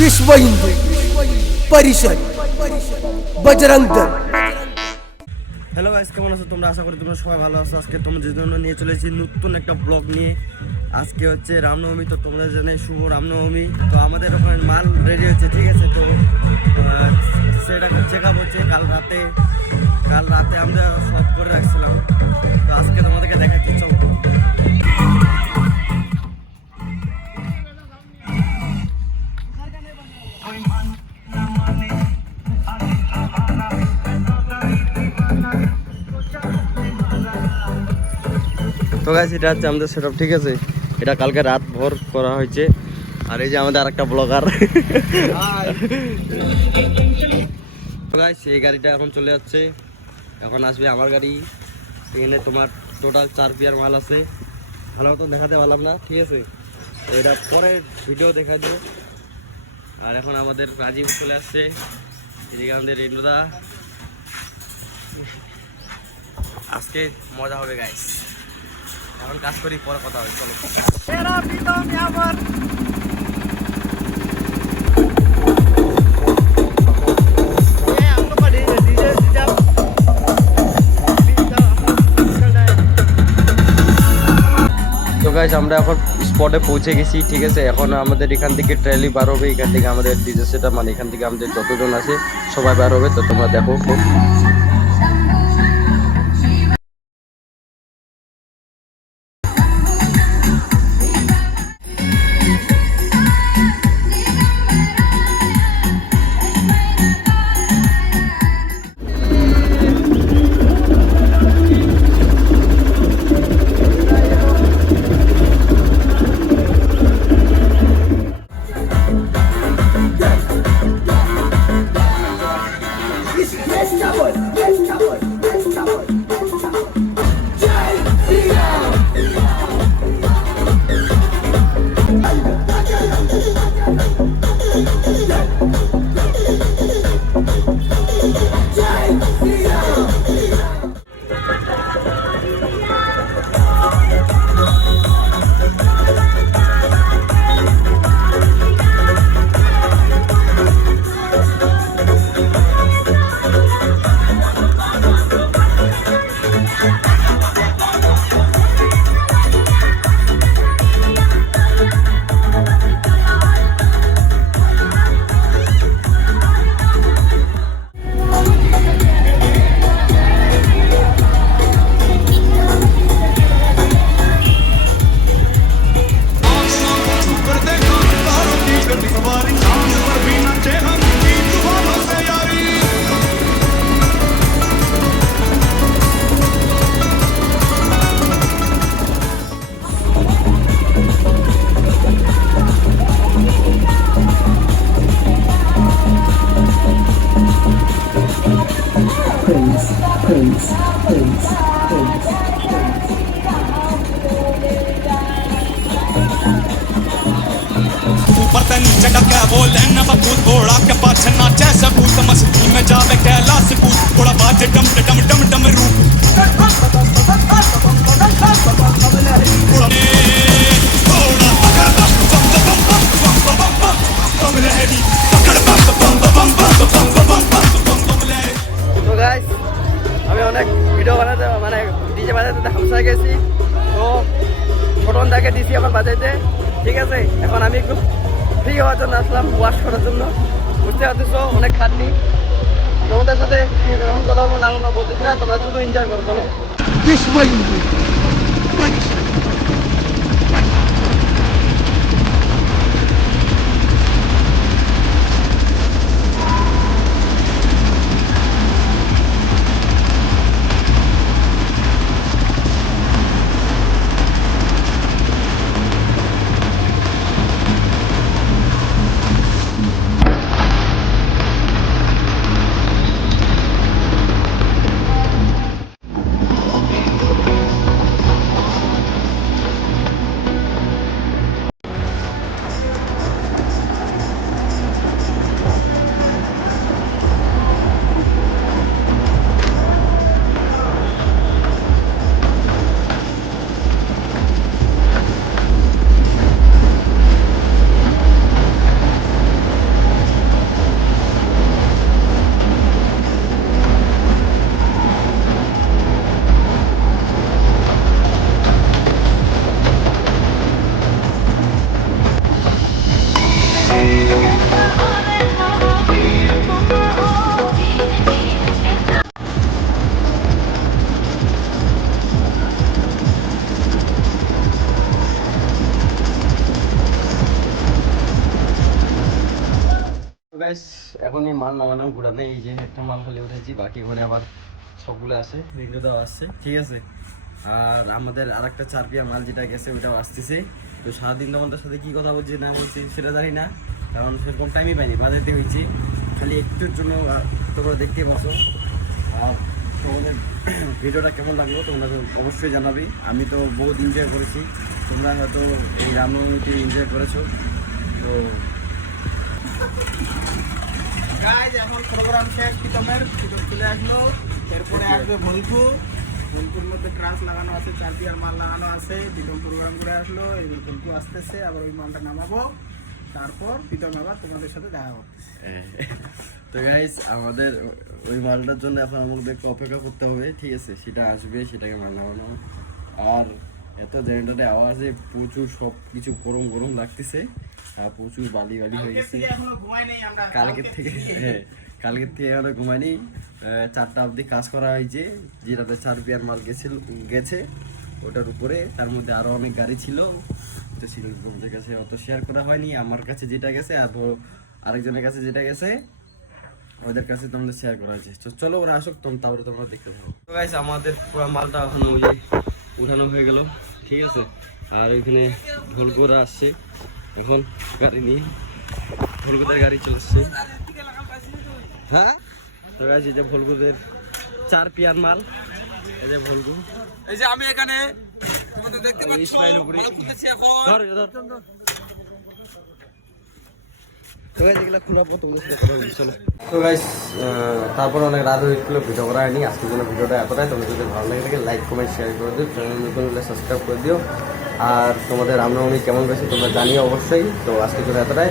विश्व Hindu Parishad Bajrang Dal hello guys কেমন আছো তোমরা আশা করি তোমরা সবাই ভালো আছো আজকে তোমাদের জন্য নিয়ে চলেছি নতুন একটা ব্লগ নিয়ে আজকে হচ্ছে রামনবমী তো তোমরা জানে শুভ রামনবমী তো আমাদের ওখানে মাল রেডি হচ্ছে ঠিক আছে তো আহ, সেটা চেক আপ হচ্ছে কাল রাতে কাল রাতে আমরা সব করে রাখছিলাম তো আজকে তোমাদেরকে দেখাচ্ছি চলো গাছ এটা হচ্ছে আমাদের সেটআপ ঠিক আছে? এটা কালকে রাত ভর করা হয়েছে। আর এই যে আমাদের আরেকটা ব্লগার এই গাড়িটা এখন চলে যাচ্ছে। এখন আসবে আমার গাড়ি। এখানে তোমার টোটাল চার পিয়ার মাল আছে। ভালো মতো দেখাতে পারলাম না, ঠিক আছে? তো এটা পরে ভিডিও দেখা দেবো। আর এখন আমাদের রাজীব চলে আসছে। এদিকে আমাদের রেণুদা আজকে মজা হবে গাইস এখন কাজ করি পরে কথা হবে চলো। তো গাইজ আমরা এখন স্পটে পৌঁছে গেছি ঠিক আছে? এখন আমাদের এখান থেকে ট্রেলি বার হবে এখান থেকে আমাদের ডিজে সেটা মানে এখান থেকে আমাদের যতজন আছে সবাই বার হবে তো তোমরা দেখো। Prince, Prince, Prince. ऊपर नीचे डका वो लेना बबूत घोड़ा के पाछ नाचे सबूत मस्ती में जावे कैला सबूत थोड़ा बाजे डम डम डम डम रूप तो गाइस আমি অনেক ভিডিও বানাতে মানে ডিজে বাজাতে হামসা গেছি। তো ছোটন দাকে দিছি এখন বাজাইতে। ঠিক আছে, এখন আমি একটু ফ্রি হওয়ার জন্য আসলাম ওয়াশ করার জন্য। বুঝতে পারতেছো, অনেক খাটনি। তোমাদের সাথে কথা বলব না বলতেছি না, তোমরা শুধু এনজয় করো গাইস এখন এই মাল নামানো ঘোরা নেই এই যে একটা মাল খালি উঠেছি বাকি ওখানে আবার সবগুলো আছে। ভিডিও দেওয়া আসছে। ঠিক আছে? আর আমাদের আর একটা চার পিয়া মাল যেটা গেছে ওটাও আসতেছে। তো সারাদিন তোমাদের সাথে কি কথা বলছি না বলছি সেটা জানি না। কারণ সেরকম টাইমই পাইনি বাজারতে হয়েছি। খালি একটুর জন্য তোমরা দেখতে বসো। আর তোমাদের ভিডিওটা কেমন লাগল তোমরা তো অবশ্যই জানাবে। আমি তো বহুত এনজয় করেছি। তোমরা হয়তো এই রামনবমীতে এনজয় করেছ। তো গাইজ এখন প্রোগ্রাম শেষ প্রীতমের প্রীতম চলে আসলো। এরপরে আসবে মধ্যে ট্রান্স লাগানো আছে মাল লাগানো আছে। প্রীতম প্রোগ্রাম করে আসলো এবার ভলকু আসতেছে আবার ওই মালটা নামাবো। তারপর প্রীতম আবার তোমাদের সাথে দেখা তো গাইস আমাদের ওই মালটার জন্য এখন আমাদের অপেক্ষা করতে হবে ঠিক আছে? সেটা আসবে সেটাকে মাল নামানো। আর এত জেনারেটারে আওয়াজে প্রচুর সব কিছু গরম গরম লাগতেছে আর প্রচুর বালি বালি হয়ে গেছে। কালকের থেকে হ্যাঁ কালকের থেকে এখনও ঘুমাইনি চারটা অবধি কাজ করা হয়েছে যেটাতে চার পেয়ার মাল গেছিল গেছে ওটার উপরে। তার মধ্যে আরও অনেক গাড়ি ছিল তো সিরিজগঞ্জের কাছে অত শেয়ার করা হয়নি। আমার কাছে যেটা গেছে আর আরেকজনের কাছে যেটা গেছে ওদের কাছে তোমাদের শেয়ার করা হয়েছে। তো চলো ওরা আসুক তোম তারপরে তোমরা দেখতে তো গাইস আমাদের পুরো মালটা এখন ওই উঠানো হয়ে গেল। ঠিক আছে? আর ওইখানে ঢোলগোরা আসছে। এখন গাড়ি নিয়ে ভলগুদের গাড়ি চলছে হ্যাঁ? তো এই যে ভলগুদের চার পিয়ার মাল। এই যে ভলগু এই যে আমি এখানে তোমাদের দেখতে ধর ধর। তো গাইস তারপর অনেক রাত হয়ে গেলো ভিডিও করা হয়নি। আজকের জন্য ভিডিওটা এতটাই। তোমাদের যদি ভালো লাগে থাকে লাইক কমেন্ট শেয়ার করে দিও। চ্যানেল নতুন হলে সাবস্ক্রাইব করে দিও। আর তোমাদের রামনবমী কেমন গেছে, তোমরা জানিও অবশ্যই। তো আজকের জন্য এতটাই।